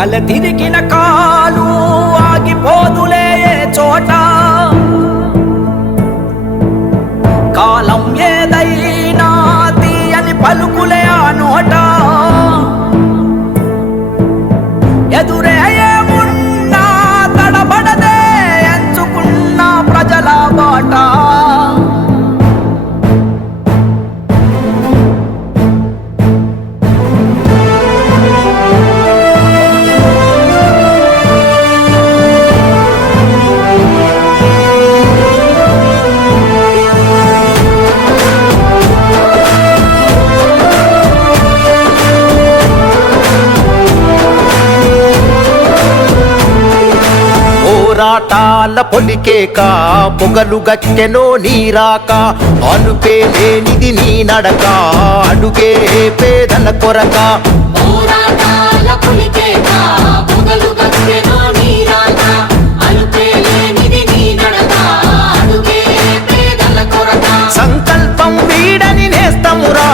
కల తిరిగిన కాలు ఆగిపోదులే చోట కాలం ఏదైనా తీయని పలుకులే ఆ నోట ఎదురే ఏమున్నా తడబడదే ఎంచుకున్న ప్రజల బాట పోరాటాల పొలికేక పొగలు గట్టెనో నీరాక అలుపే లేనిది నీ నడక అడుగే పేదల కొరక పోరాటాల పొలికేక పొగలు గట్టెనో నీరాక అలుపే లేనిది నీ నడక అడుగే పేదల కొరక సంకల్పం వీడని నేస్తమురా